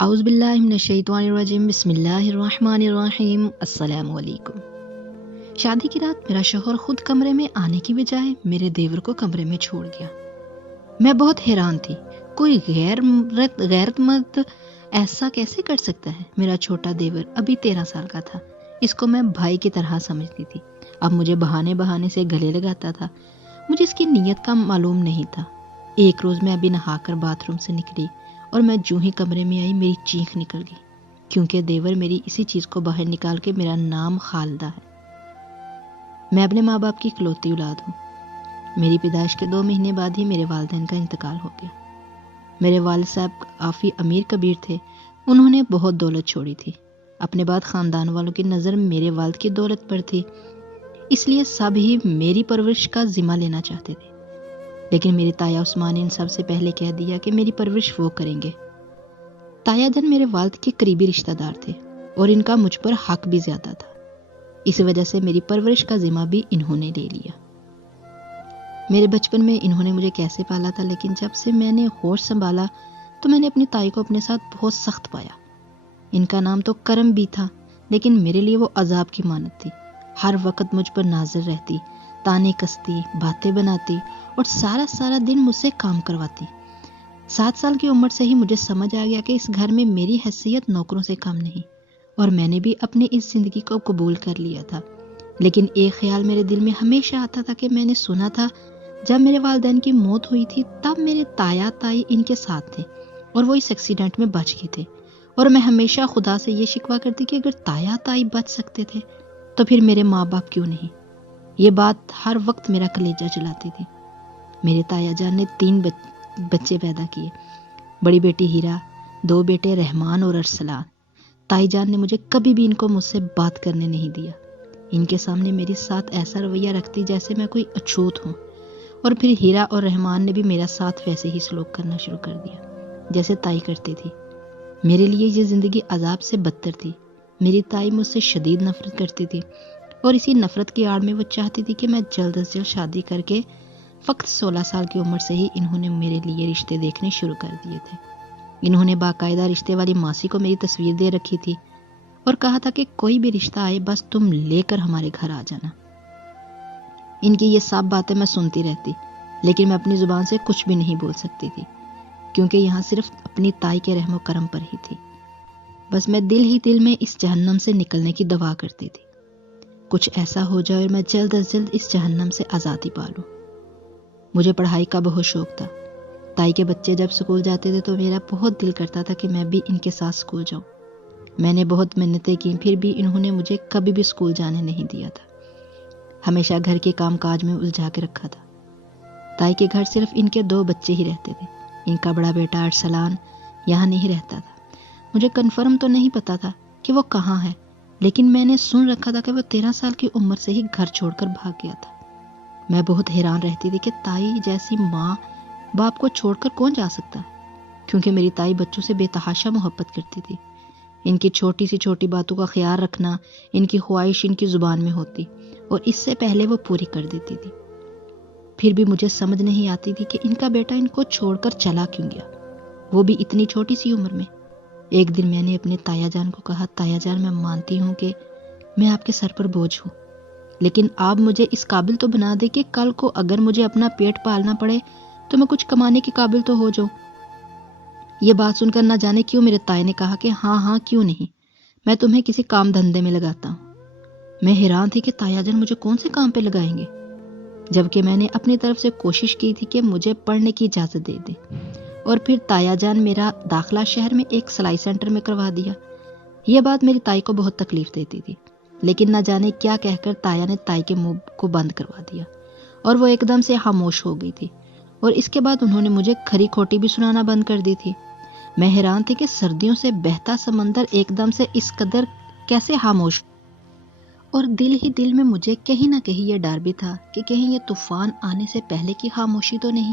اعوذ باللہ من الشیطان الرجیم، بسم اللہ الرحمن الرحیم۔ السلام علیکم۔ شادی کی رات میرا شوہر خود کمرے میں آنے کی بجائے میرے دیور کو کمرے میں چھوڑ گیا۔ میں بہت حیران تھی، کوئی غیرت مند ایسا کیسے کر سکتا ہے؟ میرا چھوٹا دیور ابھی 13 سال کا تھا، اس کو میں بھائی کی طرح سمجھتی تھی۔ اب مجھے بہانے سے گلے لگاتا تھا، مجھے اس کی نیت کا معلوم نہیں تھا۔ ایک روز میں ابھی نہا کر باتھ روم سے نکلی اور میں جو ہی کمرے میں آئی میری چیخ نکل گئی، کیونکہ دیور میری اسی چیز کو باہر نکال کے میرا نام خالدہ ہے۔ میں اپنے ماں باپ کی اکلوتی اولاد ہوں۔ میری پیدائش کے 2 مہینے بعد ہی میرے والدین کا انتقال ہو گیا۔ میرے والد صاحب کافی امیر کبیر تھے، انہوں نے بہت دولت چھوڑی تھی۔ اپنے بعد خاندان والوں کی نظر میرے والد کی دولت پر تھی، اس لیے سب ہی میری پرورش کا ذمہ لینا چاہتے تھے، لیکن میری تایا عثمان نے ان سب سے پہلے کہہ دیا کہ میری پرورش وہ کریں گے۔ تایا جان میرے والد کے قریبی رشتہ دار تھے اور ان کا مجھ پر حق بھی زیادہ تھا، اس وجہ سے میری پرورش کا ذمہ بھی انہوں نے لے لیا۔ میرے بچپن میں انہوں نے مجھے کیسے پالا تھا، لیکن جب سے میں نے ہوش سنبھالا تو میں نے اپنی تائی کو اپنے ساتھ بہت سخت پایا۔ ان کا نام تو کرم بھی تھا، لیکن میرے لیے وہ عذاب کی مانند تھی۔ ہر وقت مجھ پر ناظر رہتی، تانے کستی، باتیں بناتی اور سارا دن مجھ سے کام کرواتی۔ 7 سال کی عمر سے ہی مجھے سمجھ آ گیا کہ اس گھر میں میری حیثیت نوکروں سے کم نہیں، اور میں نے بھی اپنے اس زندگی کو قبول کر لیا تھا۔ لیکن ایک خیال میرے دل میں ہمیشہ آتا تھا کہ میں نے سنا تھا جب میرے والدین کی موت ہوئی تھی تب میرے تایا تائی ان کے ساتھ تھے اور وہ اس ایکسیڈنٹ میں بچ گئے تھے، اور میں ہمیشہ خدا سے یہ شکوہ کرتی کہ اگر تایا تائی بچ سکتے تھے تو پھر میرے ماں باپ کیوں نہیں؟ یہ بات ہر وقت میرا کلیجہ جلاتی تھی۔ میرے تایا جان نے 3 بچے پیدا کیے، بڑی بیٹی ہیرا، 2 بیٹے رحمان اور ارسلان۔ تائی جان نے مجھے کبھی بھی ان کو مجھ سے بات کرنے نہیں دیا، ان کے سامنے میرے ساتھ ایسا رویہ رکھتی جیسے میں کوئی اچھوت ہوں، اور پھر ہیرا اور رحمان نے بھی میرا ساتھ ویسے ہی سلوک کرنا شروع کر دیا جیسے تائی کرتی تھی۔ میرے لیے یہ زندگی عذاب سے بدتر تھی۔ میری تائی مجھ سے شدید نفرت کرتی تھی، اور اسی نفرت کی آڑ میں وہ چاہتی تھی کہ میں جلد از جلد شادی کر کے، فقط 16 سال کی عمر سے ہی انہوں نے میرے لیے رشتے دیکھنے شروع کر دیے تھے۔ انہوں نے باقاعدہ رشتے والی ماسی کو میری تصویر دے رکھی تھی اور کہا تھا کہ کوئی بھی رشتہ آئے بس تم لے کر ہمارے گھر آ جانا۔ ان کی یہ سب باتیں میں سنتی رہتی، لیکن میں اپنی زبان سے کچھ بھی نہیں بول سکتی تھی، کیونکہ یہاں صرف اپنی تائی کے رحم و کرم پر ہی تھی۔ بس میں دل ہی دل میں اس جہنم سے نکلنے کی دعا کرتی تھی، کچھ ایسا ہو جائے اور میں جلد از جلد اس جہنم سے آزادی پا لوں۔ مجھے پڑھائی کا بہت شوق تھا۔ تائی کے بچے جب اسکول جاتے تھے تو میرا بہت دل کرتا تھا کہ میں بھی ان کے ساتھ اسکول جاؤں۔ میں نے بہت محنتیں کی، پھر بھی انہوں نے مجھے کبھی بھی اسکول جانے نہیں دیا تھا، ہمیشہ گھر کے کام کاج میں الجھا کے رکھا تھا۔ تائی کے گھر صرف ان کے 2 بچے ہی رہتے تھے، ان کا بڑا بیٹا ارسلان یہاں نہیں رہتا تھا۔ مجھے کنفرم تو نہیں پتا تھا کہ وہ کہاں ہے، لیکن میں نے سن رکھا تھا کہ وہ 13 سال کی عمر سے ہی گھر چھوڑ کر بھاگ گیا تھا۔ میں بہت حیران رہتی تھی کہ تائی جیسی ماں باپ کو چھوڑ کر کون جا سکتا ہے، کیونکہ میری تائی بچوں سے بے تحاشا محبت کرتی تھی۔ ان کی چھوٹی سی چھوٹی باتوں کا خیال رکھنا، ان کی خواہش ان کی زبان میں ہوتی اور اس سے پہلے وہ پوری کر دیتی تھی۔ پھر بھی مجھے سمجھ نہیں آتی تھی کہ ان کا بیٹا ان کو چھوڑ کر چلا کیوں گیا، وہ بھی اتنی چھوٹی سی عمر میں۔ ایک دن میں نے اپنے تایا جان کو کہا، تایا جان میں مانتی ہوں کہ میں آپ کے سر پر بوجھ ہوں، لیکن آپ مجھے اس قابل تو بنا دے کہ کل کو اگر مجھے اپنا پیٹ پالنا پڑے تو میں کچھ کمانے کے قابل تو ہو جاؤں۔ یہ بات سن کر نہ جانے کیوں میرے تائی نے کہا کہ ہاں کیوں نہیں، میں تمہیں کسی کام دھندے میں لگاتا ہوں۔ میں حیران تھی کہ تایا جان مجھے کون سے کام پہ لگائیں گے، جبکہ میں نے اپنی طرف سے کوشش کی تھی کہ مجھے پڑھنے کی اجازت دے دیں، اور پھر تایا جان میرا داخلہ شہر میں ایک سلائی سینٹر میں کروا دیا۔ یہ بات میری تائی کو بہت تکلیف دیتی تھی، لیکن نہ جانے کیا کہہ کر تایا نے تائی کے منہ کو بند کروا دیا، اور وہ ایک دم سے خاموش ہو گئی تھی، اور اس کے بعد انہوں نے مجھے کھری کھوٹی بھی سنانا بند کر دی تھی۔ میں حیران تھی کہ سردیوں سے بہتا سمندر ایک دم سے اس قدر کیسے خاموش، اور دل ہی دل میں مجھے کہیں نہ کہیں یہ ڈر بھی تھا کہ کہیں یہ طوفان آنے سے پہلے کی خاموشی تو نہیں۔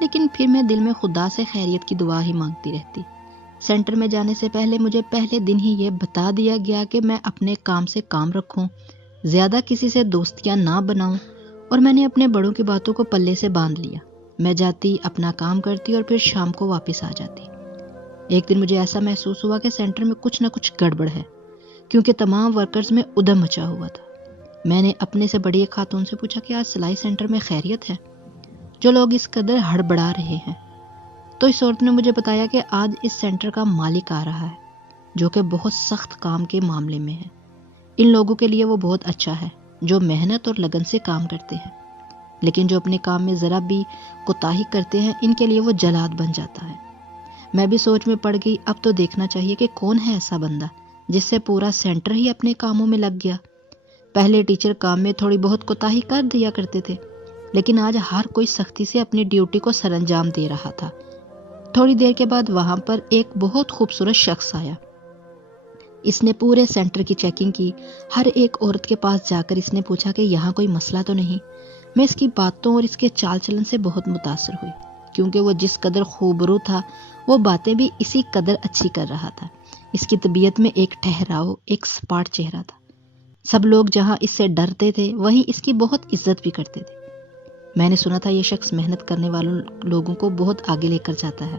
لیکن پھر میں دل میں خدا سے خیریت کی دعا ہی مانگتی رہتی۔ سینٹر میں جانے سے پہلے مجھے پہلے دن ہی یہ بتا دیا گیا کہ میں اپنے کام سے کام رکھوں، زیادہ کسی سے دوستیاں نہ بناؤں، اور میں نے اپنے بڑوں کی باتوں کو پلے سے باندھ لیا۔ میں جاتی، اپنا کام کرتی اور پھر شام کو واپس آ جاتی۔ ایک دن مجھے ایسا محسوس ہوا کہ سینٹر میں کچھ نہ کچھ گڑبڑ ہے، کیونکہ تمام ورکرز میں ادھم مچا ہوا تھا۔ میں نے اپنے سے بڑی ایک خاتون سے پوچھا کہ آج سلائی سینٹر میں خیریت ہے، جو لوگ اس قدر ہڑبڑا رہے ہیں؟ تو اس عورت نے مجھے بتایا کہ آج اس سینٹر کا مالک آ رہا ہے، جو کہ بہت سخت کام کے معاملے میں ہے۔ ان لوگوں کے لیے وہ بہت اچھا ہے جو محنت اور لگن سے کام کرتے ہیں، لیکن جو اپنے کام میں ذرا بھی کوتاہی کرتے ہیں، ان کے لیے وہ جلاد بن جاتا ہے۔ میں بھی سوچ میں پڑ گئی، اب تو دیکھنا چاہیے کہ کون ہے ایسا بندہ جس سے پورا سینٹر ہی اپنے کاموں میں لگ گیا۔ پہلے ٹیچر کام میں تھوڑی بہت کوتاہی کر دیا کرتے تھے، لیکن آج ہر کوئی سختی سے اپنی ڈیوٹی کو سر انجام دے رہا تھا۔ تھوڑی دیر کے بعد وہاں پر ایک بہت خوبصورت شخص آیا۔ اس نے پورے سینٹر کی چیکنگ کی۔ ہر ایک عورت کے پاس جا کر اس نے پوچھا کہ یہاں کوئی مسئلہ تو نہیں۔ میں اس کی باتوں اور اس کے چال چلن سے بہت متاثر ہوئی، کیونکہ وہ جس قدر خوبرو تھا وہ باتیں بھی اسی قدر اچھی کر رہا تھا۔ اس کی طبیعت میں ایک ٹھہراؤ، ایک سپاٹ چہرہ تھا۔ سب لوگ جہاں اس سے ڈرتے تھے وہیں اس کی بہت عزت بھی کرتے تھے۔ میں نے سنا تھا یہ شخص محنت کرنے والوں لوگوں کو بہت آگے لے کر جاتا ہے،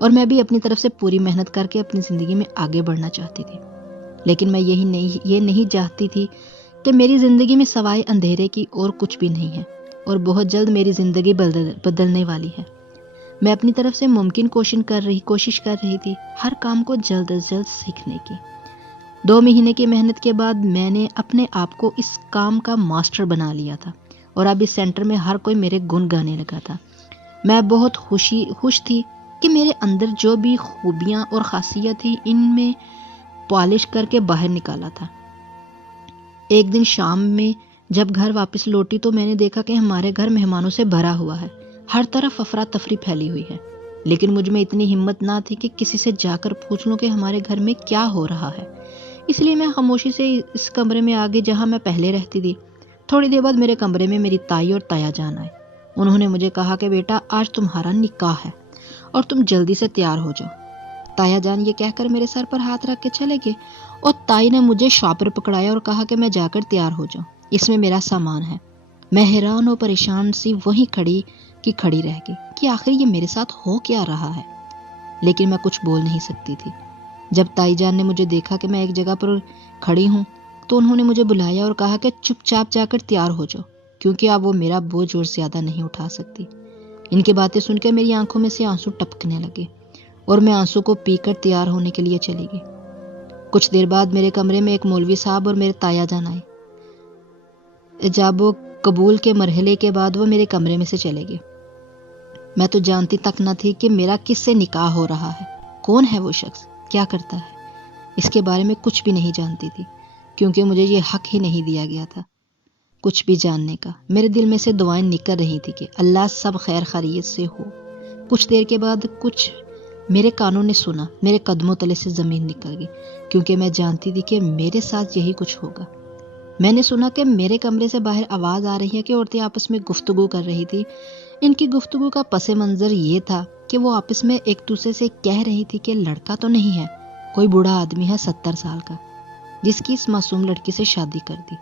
اور میں بھی اپنی طرف سے پوری محنت کر کے اپنی زندگی میں آگے بڑھنا چاہتی تھی، لیکن میں یہ نہیں چاہتی تھی کہ میری زندگی میں سوائے اندھیرے کی اور کچھ بھی نہیں ہے، اور بہت جلد میری زندگی بدلنے والی ہے۔ میں اپنی طرف سے ممکن کوشش کر رہی تھی ہر کام کو جلد از جلد سیکھنے کی۔ 2 مہینے کی محنت کے بعد میں نے اپنے آپ کو اس کام کا ماسٹر بنا لیا تھا، اور اب اس سینٹر میں ہر کوئی میرے گن گانے لگا تھا۔ میں بہت خوش تھی کہ میرے اندر جو بھی خوبیاں اور خاصیت تھی ان میں پالش کر کے باہر نکالا تھا۔ ایک دن شام میں جب گھر واپس لوٹی تو میں نے دیکھا کہ ہمارے گھر مہمانوں سے بھرا ہوا ہے، ہر طرف افراتفری پھیلی ہوئی ہے، لیکن مجھ میں اتنی ہمت نہ تھی کہ کسی سے جا کر پوچھ لوں کہ ہمارے گھر میں کیا ہو رہا ہے۔ اس لیے میں خاموشی سے اس کمرے میں آ گئی جہاں میں پہلے رہتی تھی۔ تھوڑی دیر بعد میرے کمرے میں میری تائی اور تایا جان آئے۔ انہوں نے مجھے کہا کہ بیٹا آج تمہارا نکاح ہے اور تم جلدی سے تیار ہو جاؤ۔ تایا جان یہ کہہ کر میرے سر پر ہاتھ رکھ کے چلے گئے، اور تائی نے مجھے شاپر پکڑایا اور کہا کہ میں جا کر تیار ہو جاؤں، اس میں میرا سامان ہے۔ میں حیران اور پریشان سی وہیں کھڑی رہ گئی کہ آخر یہ میرے ساتھ ہو کیا رہا ہے، لیکن میں کچھ بول نہیں سکتی تھی۔ جب تائی جان نے مجھے دیکھا کہ میں ایک جگہ پر کھڑی ہوں تو انہوں نے مجھے بلایا اور کہا کہ چپ چاپ جا کر تیار ہو جاؤ، کیونکہ اب وہ میرا بوجھ اور زیادہ نہیں اٹھا سکتی۔ ان کی باتیں سن کے میری آنکھوں میں سے آنسو ٹپکنے لگے، اور میں آنسو کو پی کر تیار ہونے کے لیے چلی گئی۔ کچھ دیر بعد میرے کمرے میں ایک مولوی صاحب اور میرے تایا جان آئے۔ ایجاب و قبول کے مرحلے کے بعد وہ میرے کمرے میں سے چلے گئے۔ میں تو جانتی تک نہ تھی کہ میرا کس سے نکاح ہو رہا ہے، کون ہے وہ شخص، کیا کرتا ہے، اس کے بارے میں کچھ بھی نہیں جانتی تھی، کیونکہ مجھے یہ حق ہی نہیں دیا گیا تھا کچھ بھی جاننے کا۔ میرے دل میں سے دعائیں نکل رہی تھی کہ اللہ سب خیر خیریت سے ہو۔ کچھ دیر کے بعد کچھ میرے کانوں نے سنا، میرے قدموں تلے سے زمین نکل گئی، کیونکہ میں جانتی تھی کہ میرے ساتھ یہی کچھ ہوگا۔ میں نے سنا کہ میرے کمرے سے باہر آواز آ رہی ہے کہ عورتیں آپس میں گفتگو کر رہی تھی۔ ان کی گفتگو کا پس منظر یہ تھا کہ وہ آپس میں ایک دوسرے سے کہہ رہی تھی کہ لڑکا تو نہیں ہے، کوئی بوڑھا آدمی ہے 70 سال کا، جس کی اس معصوم لڑکی سے شادی کر دی،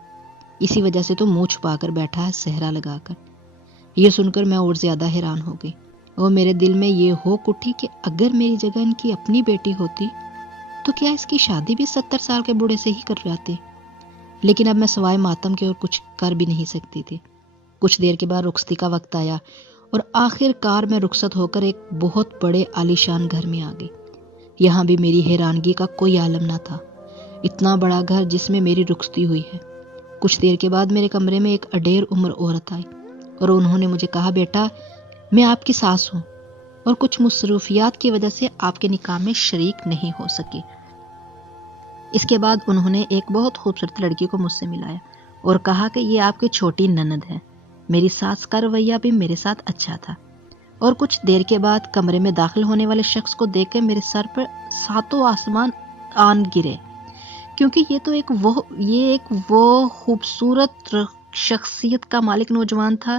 اسی وجہ سے تو منہ چھپا کر بیٹھا ہے صحرا لگا کر۔ یہ سن کر میں اور زیادہ حیران ہو گئی، اور میرے دل میں یہ ہوک اٹھی کہ اگر میری جگہ ان کی اپنی بیٹی ہوتی تو کیا اس کی شادی بھی 70 سال کے بوڑھے سے ہی کرواتی؟ لیکن اب میں سوائے ماتم کے اور کچھ کر بھی نہیں سکتی تھی۔ کچھ دیر کے بعد رخصتی کا وقت آیا، اور آخر کار میں رخصت ہو کر ایک بہت بڑے عالیشان گھر میں آ گئی۔ یہاں بھی میری حیرانگی کا کوئی عالم نہ تھا، اتنا بڑا گھر جس میں میری رخصتی ہوئی ہے۔ کچھ دیر کے بعد میرے کمرے میں ایک اڈیر عمر عورت آئی، اور انہوں نے مجھے کہا بیٹا میں آپ کی ساس ہوں، اور کچھ مصروفیات کی وجہ سے آپ کے نکاح میں شریک نہیں ہو سکی۔ اس کے بعد انہوں نے ایک بہت خوبصورت لڑکی کو مجھ سے ملایا اور کہا کہ یہ آپ کی چھوٹی نند ہے۔ میری ساس کا رویہ بھی میرے ساتھ اچھا تھا، اور کچھ دیر کے بعد کمرے میں داخل ہونے والے شخص کو دیکھ کے میرے سر پر 7 آسمان آن گرے، کیونکہ یہ ایک وہ خوبصورت شخصیت کا مالک نوجوان تھا۔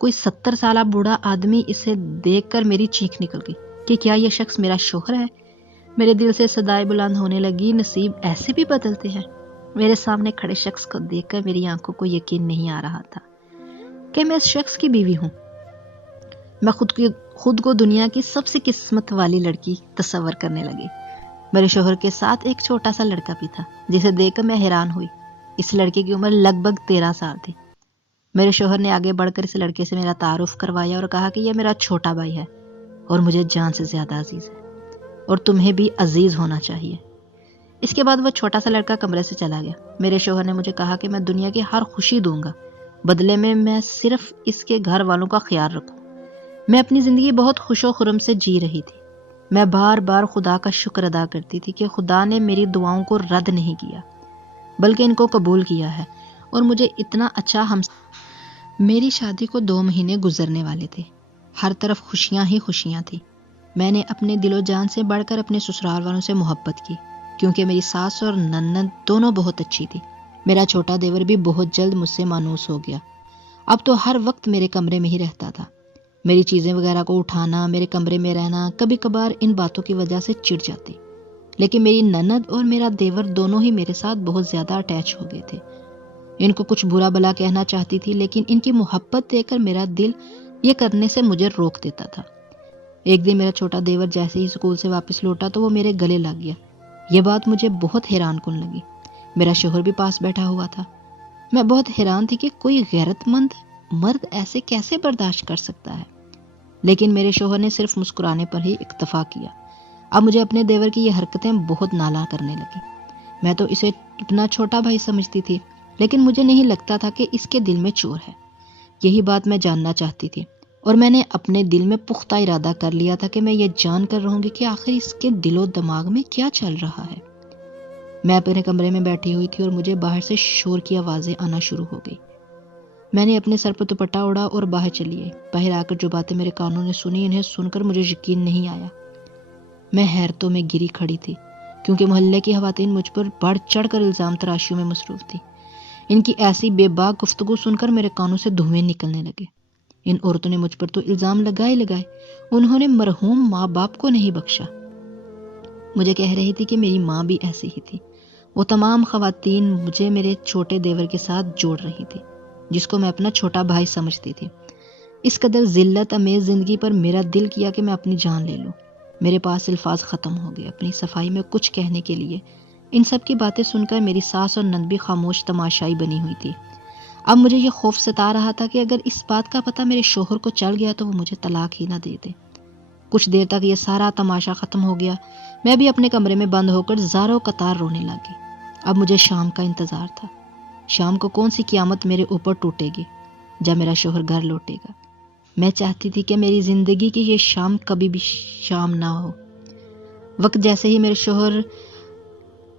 کوئی 70 سالہ بوڑھا آدمی، اسے دیکھ کر میری چیخ نکل گئی کہ کیا یہ شخص میرا شوہر ہے؟ میرے دل سے صدائیں بلند ہونے لگی، نصیب ایسے بھی بدلتے ہیں۔ میرے سامنے کھڑے شخص کو دیکھ کر میری آنکھوں کو یقین نہیں آ رہا تھا کہ میں اس شخص کی بیوی ہوں۔ میں خود کو دنیا کی سب سے قسمت والی لڑکی تصور کرنے لگی۔ میرے شوہر کے ساتھ ایک چھوٹا سا لڑکا بھی تھا جسے دیکھ کر میں حیران ہوئی۔ اس لڑکے کی عمر لگ بھگ 13 سال تھی۔ میرے شوہر نے آگے بڑھ کر اس لڑکے سے میرا تعارف کروایا اور کہا کہ یہ میرا چھوٹا بھائی ہے اور مجھے جان سے زیادہ عزیز ہے اور تمہیں بھی عزیز ہونا چاہیے۔ اس کے بعد وہ چھوٹا سا لڑکا کمرے سے چلا گیا۔ میرے شوہر نے مجھے کہا کہ میں دنیا کی ہر خوشی دوں گا، بدلے میں صرف اس کے گھر والوں کا خیال رکھوں۔ میں اپنی زندگی بہت خوش و خرم سے جی رہی تھی۔ میں بار بار خدا کا شکر ادا کرتی تھی کہ خدا نے میری دعاؤں کو رد نہیں کیا بلکہ ان کو قبول کیا ہے اور مجھے اتنا اچھا میری شادی کو 2 مہینے گزرنے والے تھے۔ ہر طرف خوشیاں ہی خوشیاں تھیں۔ میں نے اپنے دل و جان سے بڑھ کر اپنے سسرال والوں سے محبت کی کیونکہ میری ساس اور نند دونوں بہت اچھی تھی۔ میرا چھوٹا دیور بھی بہت جلد مجھ سے مانوس ہو گیا۔ اب تو ہر وقت میرے کمرے میں ہی رہتا تھا۔ میری چیزیں وغیرہ کو اٹھانا، میرے کمرے میں رہنا، کبھی کبھار ان باتوں کی وجہ سے چڑ جاتی۔ لیکن میری نند اور میرا دیور دونوں ہی میرے ساتھ بہت زیادہ اٹیچ ہو گئے تھے۔ ان کو کچھ برا بلا کہنا چاہتی تھی لیکن ان کی محبت دیکھ کر میرا دل یہ کرنے سے مجھے روک دیتا تھا۔ ایک دن میرا چھوٹا دیور جیسے ہی اسکول سے واپس لوٹا تو وہ میرے گلے لگ گیا۔ یہ بات مجھے بہت حیران کن لگی۔ میرا شوہر بھی پاس بیٹھا ہوا تھا۔ میں بہت حیران تھی کہ کوئی غیرت مند مرد ایسے کیسے برداشت کر سکتا ہے، لیکن میرے شوہر نے صرف مسکرانے پر ہی اکتفا کیا۔ اب مجھے اپنے دیور کی یہ حرکتیں بہت نالا کرنے لگی۔ میں تو اسے اپنا چھوٹا بھائی سمجھتی تھی لیکن مجھے نہیں لگتا تھا کہ اس کے دل میں چور ہے۔ یہی بات میں جاننا چاہتی تھی اور میں نے اپنے دل میں پختہ ارادہ کر لیا تھا کہ میں یہ جان کر رہوں گی کہ آخر اس کے دل و دماغ میں کیا چل رہا ہے۔ میں اپنے کمرے میں بیٹھی ہوئی تھی اور مجھے باہر سے شور کی آوازیں آنا شروع ہو گئی۔ میں نے اپنے سر پر دوپٹہ اڑا اور باہر چلی آئی۔ باہر آ کر جو باتیں میرے کانوں نے سنی انہیں سن کر مجھے یقین نہیں آیا۔ میں حیرتوں میں گری کھڑی تھی کیونکہ محلے کی خواتین مجھ پر بڑھ چڑھ کر الزام تراشیوں میں مصروف تھی۔ ان کی ایسی بے باک گفتگو سن کر میرے کانوں سے دھوئیں نکلنے لگے۔ ان عورتوں نے مجھ پر تو الزام لگائے، انہوں نے مرحوم ماں باپ کو نہیں بخشا۔ مجھے کہہ رہی تھی کہ میری ماں بھی ایسی ہی تھی۔ وہ تمام خواتین مجھے میرے چھوٹے دیور کے ساتھ جوڑ رہی تھی جس کو میں اپنا چھوٹا بھائی سمجھتی تھی۔ اس قدر ذلت امیز زندگی پر میرا دل کیا کہ میں اپنی جان لے لوں۔ میرے پاس الفاظ ختم ہو گئے اپنی صفائی میں کچھ کہنے کے لیے۔ ان سب کی باتیں سن کر میری ساس اور نند بھی خاموش تماشائی بنی ہوئی تھی۔ اب مجھے یہ خوف ستا رہا تھا کہ اگر اس بات کا پتہ میرے شوہر کو چل گیا تو وہ مجھے طلاق ہی نہ دے دے۔ کچھ دیر تک یہ سارا تماشا ختم ہو گیا۔ میں بھی اپنے کمرے میں بند ہو کر زاروں قطار رونے لگی۔ اب مجھے شام کا انتظار تھا۔ شام کو کون سی قیامت میرے اوپر ٹوٹے گی جب میرا شوہر گھر لوٹے گا۔ میں چاہتی تھی کہ میری زندگی کی یہ شام کبھی بھی شام نہ ہو۔ وقت جیسے ہی میرے شوہر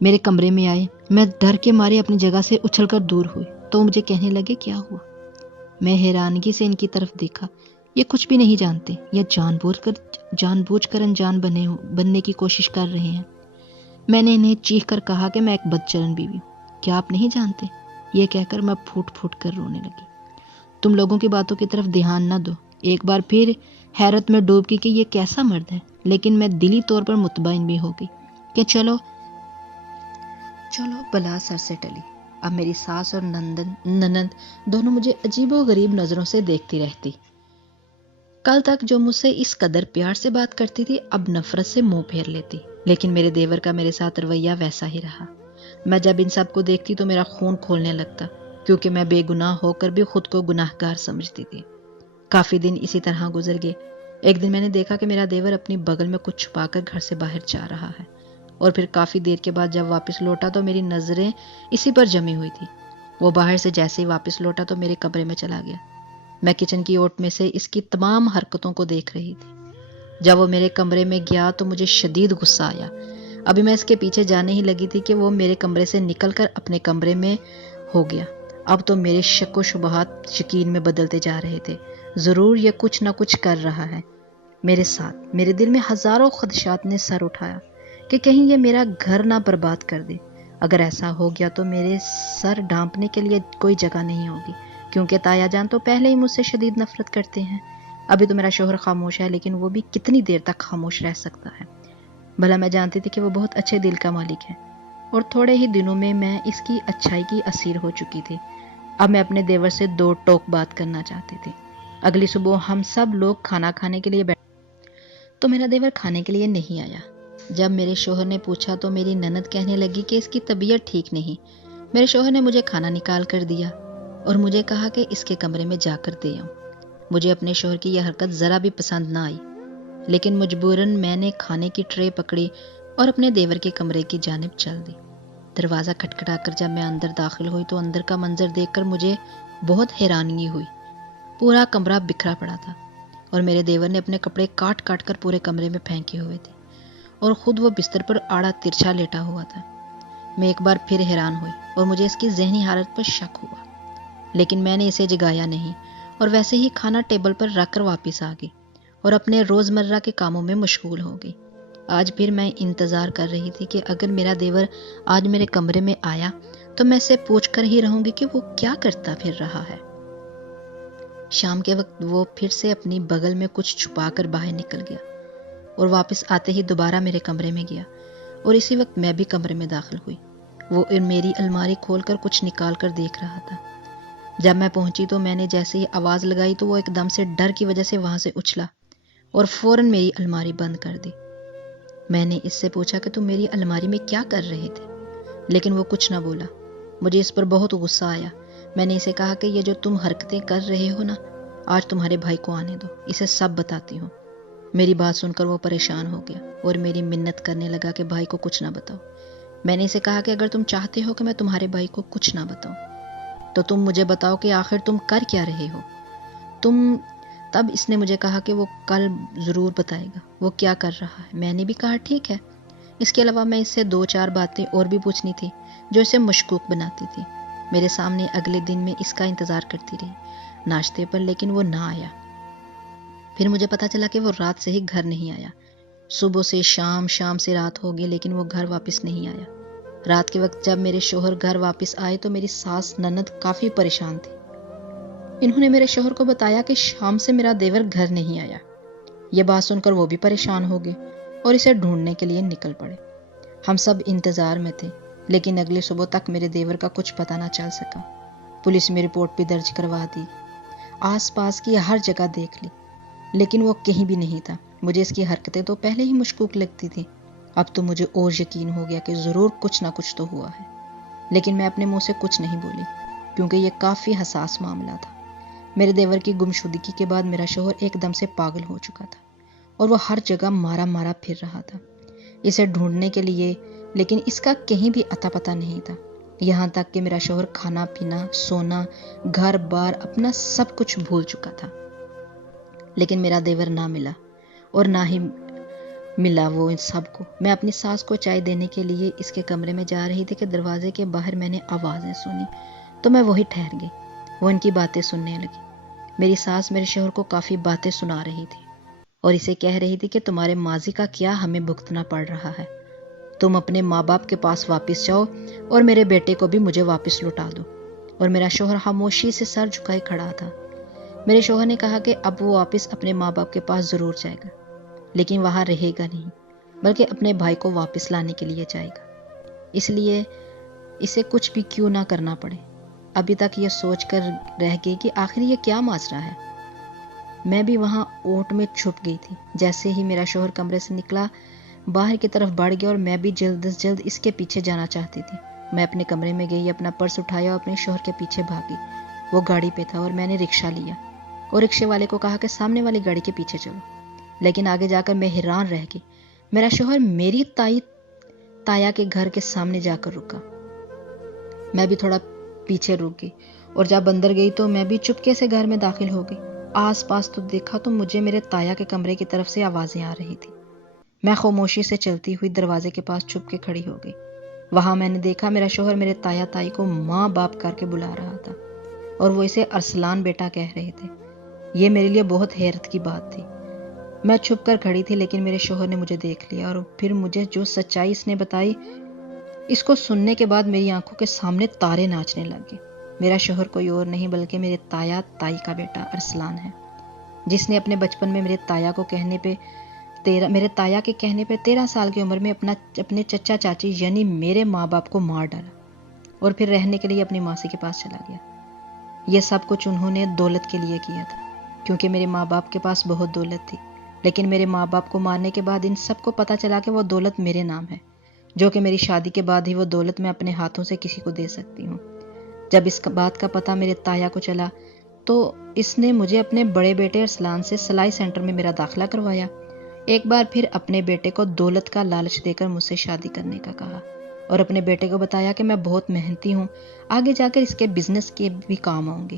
میرے کمرے میں آئے، میں ڈر کے مارے اپنی جگہ سے اچھل کر دور ہوئی تو مجھے کہنے لگے کیا ہوا؟ میں حیرانگی سے ان کی طرف دیکھا۔ یہ کچھ بھی نہیں جانتے، یہ جان بوجھ کر انجان بننے کی کوشش کر رہے ہیں۔ میں نے انہیں چیخ کر کہا کہ میں ایک بدچلن بیوی ہوں، کیا آپ نہیں جانتے؟ یہ کہہ کر میں پھوٹ پھوٹ کر رونے لگی۔ تم لوگوں کی باتوں کی طرف دھیان نہ دو۔ ایک بار پھر حیرت میں ڈوب گئی کہ یہ کیسا مرد ہے، لیکن میں دلی طور پر مطمئن بھی ہو گئی کہ چلو بلا سر سے ٹلی۔ اب میری ساس اور نند دونوں مجھے عجیب و غریب نظروں سے دیکھتی رہتی۔ کل تک جو مجھ سے اس قدر پیار سے بات کرتی تھی اب نفرت سے منہ پھیر لیتی، لیکن میرے دیور کا میرے ساتھ رویہ ویسا ہی رہا۔ میں جب ان سب کو دیکھتی تو میرا خون کھولنے لگتا کیونکہ میں بے گناہ ہو کر بھی خود کو گناہ گار سمجھتی تھی۔ کافی دن اسی طرح گزر گئے۔ ایک دن میں نے دیکھا کہ میرا دیور اپنی بغل میں کچھ چھپا کر گھر سے باہر جا رہا ہے، اور پھر کافی دیر کے بعد جب واپس لوٹا تو میری نظریں اسی پر جمی ہوئی تھی۔ وہ باہر سے جیسے ہی واپس لوٹا تو میرے کمرے میں چلا گیا۔ میں کچن کی اوٹ میں سے اس کی تمام حرکتوں کو دیکھ رہی تھی۔ جب وہ میرے کمرے میں گیا تو مجھے شدید غصہ آیا۔ ابھی میں اس کے پیچھے جانے ہی لگی تھی کہ وہ میرے کمرے سے نکل کر اپنے کمرے میں ہو گیا۔ اب تو میرے شک و شبہات یقین میں بدلتے جا رہے تھے۔ ضرور یہ کچھ نہ کچھ کر رہا ہے میرے ساتھ۔ میرے دل میں ہزاروں خدشات نے سر اٹھایا کہ کہیں یہ میرا گھر نہ برباد کر دے۔ اگر ایسا ہو گیا تو میرے سر ڈھانپنے کے لیے کوئی جگہ نہیں ہوگی، کیونکہ تایا جان تو پہلے ہی مجھ سے شدید نفرت کرتے ہیں۔ ابھی تو میرا شوہر خاموش ہے، لیکن وہ بھی کتنی دیر تک خاموش رہ سکتا ہے؟ بھلا میں جانتی تھی کہ وہ بہت اچھے دل کا مالک ہے، اور تھوڑے ہی دنوں میں اس کی اچھائی کی اسیر ہو چکی تھی۔ اب میں اپنے دیور سے 2 ٹوک بات کرنا چاہتی تھی۔ اگلی صبح ہم سب لوگ کھانا کھانے کے لیے تو میرا دیور کھانے کے لیے نہیں آیا۔ جب میرے شوہر نے پوچھا تو میری نند کہنے لگی کہ اس کی طبیعت ٹھیک نہیں۔ میرے شوہر نے مجھے کھانا نکال کر دیا اور مجھے کہا کہ اس کے کمرے میں جا کر دے آؤں۔ مجھے اپنے شوہر کی یہ حرکت ذرا بھی پسند نہ آئی، لیکن مجبوراً میں نے کھانے کی ٹرے پکڑی اور اپنے دیور کے کمرے کی جانب چل دی۔ دروازہ کھٹکھٹا کر جب میں اندر داخل ہوئی تو اندر کا منظر دیکھ کر مجھے بہت حیرانگی ہوئی۔ پورا کمرہ بکھرا پڑا تھا اور میرے دیور نے اپنے کپڑے کاٹ کاٹ کر پورے کمرے میں پھینکے ہوئے تھے اور خود وہ بستر پر آڑا ترچھا لیٹا ہوا تھا۔ میں ایک بار پھر حیران ہوئی اور مجھے اس کی ذہنی حالت پر شک ہوا، لیکن میں نے اسے جگایا نہیں اور ویسے ہی کھانا ٹیبل پر رکھ کر واپس آ گئی اور اپنے روزمرہ کے کاموں میں مشغول ہو گئی۔ آج پھر میں انتظار کر رہی تھی کہ اگر میرا دیور آج میرے کمرے میں آیا تو میں اسے پوچھ کر ہی رہوں گی کہ وہ کیا کرتا پھر رہا ہے۔ شام کے وقت وہ پھر سے اپنی بغل میں کچھ چھپا کر باہر نکل گیا اور واپس آتے ہی دوبارہ میرے کمرے میں گیا اور اسی وقت میں بھی کمرے میں داخل ہوئی۔ وہ میری الماری کھول کر کچھ نکال کر دیکھ رہا تھا۔ جب میں پہنچی تو میں نے جیسے ہی آواز لگائی تو وہ ایک دم سے ڈر کی وجہ سے وہاں سے اچھلا اور فوراً میری الماری بند کر دی۔ میں نے اس سے پوچھا کہ تم میری الماری میں کیا کر رہے تھے، لیکن وہ کچھ نہ بولا۔ مجھے اس پر بہت غصہ آیا۔ میں نے اسے کہا کہ یہ جو تم حرکتیں کر رہے ہو نا، آج تمہارے بھائی کو آنے دو، اسے سب بتاتی ہوں۔ میری بات سن کر وہ پریشان ہو گیا اور میری منت کرنے لگا کہ بھائی کو کچھ نہ بتاؤ۔ میں نے اسے کہا کہ اگر تم چاہتے ہو کہ میں تمہارے بھائی کو کچھ نہ بتاؤں تو تم مجھے بتاؤ کہ آخر تم کر کیا رہے ہو۔ تب اس نے مجھے کہا کہ وہ کل ضرور بتائے گا وہ کیا کر رہا ہے۔ میں نے بھی کہا ٹھیک ہے۔ اس کے علاوہ میں اس سے 2-4 باتیں اور بھی پوچھنی تھی جو اسے مشکوک بناتی تھی۔ میرے سامنے اگلے دن میں اس کا انتظار کرتی رہی ناشتے پر، لیکن وہ نہ آیا۔ پھر مجھے پتا چلا کہ وہ رات سے ہی گھر نہیں آیا۔ صبح سے شام، شام سے رات ہو گئی، لیکن وہ گھر واپس نہیں آیا۔ رات کے وقت جب میرے شوہر گھر واپس آئے تو میری ساس نند کافی پریشان تھی۔ انہوں نے میرے شوہر کو بتایا کہ شام سے میرا دیور گھر نہیں آیا۔ یہ بات سن کر وہ بھی پریشان ہو گئے اور اسے ڈھونڈنے کے لیے نکل پڑے۔ ہم سب انتظار میں تھے، لیکن اگلی صبح تک میرے دیور کا کچھ پتہ نہ چل سکا۔ پولیس میں رپورٹ بھی درج کروا دی، آس پاس کی ہر جگہ دیکھ لی، لیکن وہ کہیں بھی نہیں تھا۔ مجھے اس کی حرکتیں تو پہلے ہی مشکوک لگتی تھی، اب تو مجھے اور یقین ہو گیا کہ ضرور کچھ نہ کچھ تو ہوا ہے۔ لیکن میں اپنے منہ سے کچھ نہیں بولی کیونکہ یہ کافی حساس معاملہ تھا۔ میرے دیور کی گمشدگی کے بعد میرا شوہر ایک دم سے پاگل ہو چکا تھا اور وہ ہر جگہ مارا مارا پھر رہا تھا اسے ڈھونڈنے کے لیے، لیکن اس کا کہیں بھی اتا پتہ نہیں تھا۔ یہاں تک کہ میرا شوہر کھانا پینا، سونا، گھر بار، اپنا سب کچھ بھول چکا تھا، لیکن میرا دیور نہ ملا اور نہ ہی ملا وہ ان سب کو۔ میں اپنی ساس کو چائے دینے کے لیے اس کے کمرے میں جا رہی تھی کہ دروازے کے باہر میں نے آوازیں سنی تو میں وہی ٹھہر گئی۔ وہ ان کی باتیں سننے لگی۔ میری ساس میرے شوہر کو کافی باتیں سنا رہی تھی اور اسے کہہ رہی تھی کہ تمہارے ماضی کا کیا ہمیں بھگتنا پڑ رہا ہے، تم اپنے ماں باپ کے پاس واپس جاؤ اور میرے بیٹے کو بھی مجھے واپس لوٹا دو۔ اور میرا شوہر خاموشی سے سر جھکائے کھڑا تھا۔ میرے شوہر نے کہا کہ اب وہ واپس اپنے ماں باپ کے پاس ضرور جائے گا، لیکن وہاں رہے گا نہیں، بلکہ اپنے بھائی کو واپس لانے کے لیے جائے گا، اس لیے اسے کچھ بھی کیوں نہ کرنا پڑے۔ ابھی تک یہ سوچ کر رہ گئی کہ آخر یہ کیا ماجرا ہے۔ میں بھی وہاں اوٹ میں چھپ گئی تھی۔ جیسے ہی میرا شوہر کمرے سے نکلا، باہر کی طرف بڑھ گیا اور میں بھی جلد از جلد اس کے پیچھے جانا چاہتی تھی۔ میں اپنے کمرے میں گئی، اپنا پرس اٹھایا اور اپنے شوہر کے پیچھے بھاگی۔ وہ گاڑی پہ تھا اور میں نے رکشہ لیا اور رکشے والے کو کہا کہ سامنے والی گاڑی کے پیچھے چلو، لیکن آگے جا کر میں حیران رہ گئی۔ میرا شوہر میری تایا کے گھر کے سامنے جا کر رکا۔ میں بھی تھوڑا پیچھے رک گئی اور جب اندر گئی تو میں بھی چپکے سے گھر میں داخل ہو گئی۔ آس پاس تو دیکھا تو مجھے میرے تایا کے کمرے کی طرف سے آوازیں آ رہی تھی۔ میں خاموشی سے چلتی ہوئی دروازے کے پاس چھپ کے کھڑی ہو گئی۔ وہاں میں نے دیکھا میرا شوہر میرے تایا تائی کو ماں باپ کر کے بلا رہا تھا اور وہ اسے ارسلان بیٹا کہہ رہے تھے۔ یہ میرے لیے بہت حیرت کی بات تھی۔ میں چھپ کر کھڑی تھی، لیکن میرے شوہر نے مجھے دیکھ لیا اور پھر مجھے جو سچائی اس نے بتائی، اس کو سننے کے بعد میری آنکھوں کے سامنے تارے ناچنے لگ گئے۔ میرا شوہر کوئی اور نہیں بلکہ میرے تایا تائی کا بیٹا ارسلان ہے، جس نے اپنے بچپن میں میرے تایا کے کہنے پہ 13 سال کی عمر میں اپنے چچا چاچی یعنی میرے ماں باپ کو مار ڈالا اور پھر رہنے کے لیے اپنی ماسی کے پاس چلا گیا۔ یہ سب کچھ انہوں نے دولت کے لیے کیا تھا، کیونکہ میرے ماں باپ کے پاس بہت دولت تھی، لیکن میرے ماں باپ کو مارنے کے بعد ان سب کو پتہ چلا کہ وہ دولت میرے نام ہے، جو کہ میری شادی کے بعد ہی وہ دولت میں اپنے ہاتھوں سے کسی کو دے سکتی ہوں۔ جب اس بات کا پتہ میرے تایا کو چلا تو اس نے مجھے اپنے بڑے بیٹے ارسلان سے سلائی سینٹر میں میرا داخلہ کروایا۔ ایک بار پھر اپنے بیٹے کو دولت کا لالچ دے کر مجھ سے شادی کرنے کا کہا، اور اپنے بیٹے کو بتایا کہ میں بہت محنتی ہوں، آگے جا کر اس کے بزنس کے بھی کام آؤں گی۔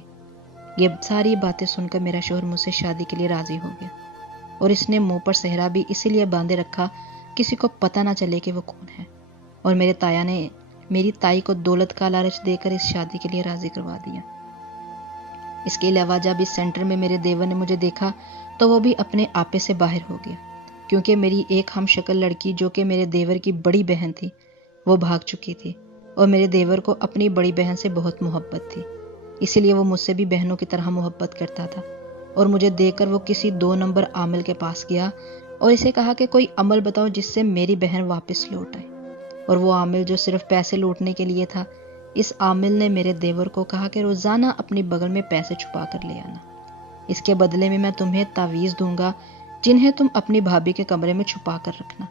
یہ ساری باتیں سن کر میرا شوہر مجھ سے شادی کے لیے راضی ہو گیا، اور اس نے منہ پر صحرا بھی اسی لیے باندھے رکھا کسی کو پتہ نہ چلے کہ وہ کون ہے، اور میرے تایا نے میری تائی کو دولت کا لالچ دے کر اس شادی کے لیے راضی کروا دیا۔ اس کے علاوہ جب اس سینٹر میں میرے دیور نے مجھے دیکھا تو وہ بھی اپنے آپے سے باہر ہو گیا، کیونکہ میری ایک ہم شکل لڑکی جو کہ میرے دیور کی بڑی بہن تھی وہ بھاگ چکی تھی، اور میرے دیور کو اپنی بڑی بہن سے بہت محبت تھی، اسی لیے وہ مجھ سے بھی بہنوں کی طرح محبت کرتا تھا، اور مجھے دیکھ کر وہ کسی 2 نمبر عامل کے پاس گیا اور اسے کہا کہ کوئی عمل بتاؤ جس سے میری بہن واپس لوٹ آئے، اور وہ عامل جو صرف پیسے لوٹنے کے لیے تھا، اس عامل نے میرے دیور کو کہا کہ روزانہ اپنی بغل میں پیسے چھپا کر لے آنا، اس کے بدلے میں تمہیں تعویذ دوں گا جنہیں تم اپنی بھابھی کے کمرے میں چھپا کر رکھنا،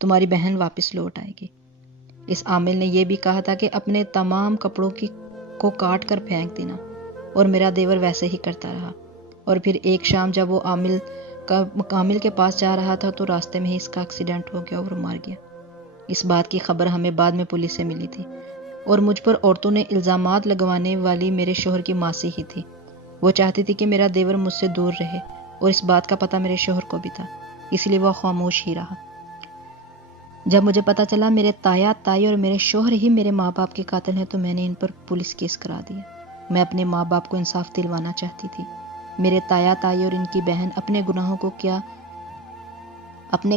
تمہاری بہن واپس لوٹ آئے گی۔ اس عامل نے یہ بھی کہا تھا کہ اپنے تمام کپڑوں کو کاٹ کر پھینک دینا، اور میرا دیور ویسے ہی کرتا رہا، اور پھر ایک شام جب وہ عامل کے پاس جا رہا تھا تو راستے میں ہی اس کا ایکسیڈنٹ ہو گیا اور وہ مر گیا۔ اس بات کی خبر ہمیں بعد میں پولیس سے ملی تھی، اور مجھ پر عورتوں نے الزامات لگوانے والی میرے شوہر کی ماسی ہی تھی۔ وہ چاہتی تھی کہ میرا دیور مجھ سے دور رہے، اور اس بات کا پتہ میرے شوہر کو بھی تھا، اس لیے وہ خاموش ہی رہا۔ جب مجھے پتہ چلا میرے تایا، تائی اور میرے شوہر ہی میرے ماں باپ کے قاتل ہیں تو میں نے ان پر پولیس کیس کرا دیا۔ میں اپنے ماں باپ کو انصاف دلوانا چاہتی تھی۔ میرے تایا، تائی اور ان کی بہن اپنے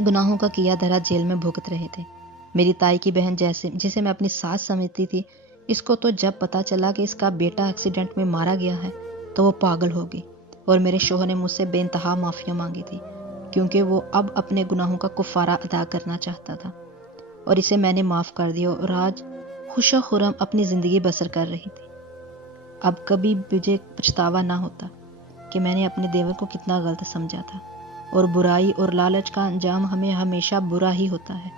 گناہوں کا کیا دھرا جیل میں بھگت رہے تھے۔ میری تائی کی بہن جسے میں اپنی ساس سمجھتی تھی، اس کو تو جب پتہ چلا کہ اس کا بیٹا ایکسیڈنٹ میں مارا گیا ہے تو وہ پاگل ہو گئی، اور میرے شوہر نے مجھ سے بے انتہا معافیاں مانگی تھی، کیونکہ وہ اب اپنے گناہوں کا کفارہ ادا کرنا چاہتا تھا، اور اسے میں نے معاف کر دیا اور آج خوش و خرم اپنی زندگی بسر کر رہی تھی۔ اب کبھی مجھے پچھتاوا نہ ہوتا کہ میں نے اپنے دیور کو کتنا غلط سمجھا تھا، اور برائی اور لالچ کا انجام ہمیں ہمیشہ برا ہی ہوتا ہے۔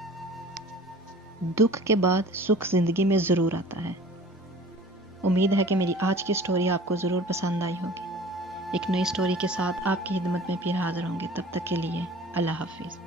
دکھ کے بعد سکھ زندگی میں ضرور آتا ہے۔ امید ہے کہ میری آج کی سٹوری آپ کو ضرور پسند آئی ہوگی۔ ایک نئی سٹوری کے ساتھ آپ کی خدمت میں پھر حاضر ہوں گے، تب تک کے لیے اللہ حافظ۔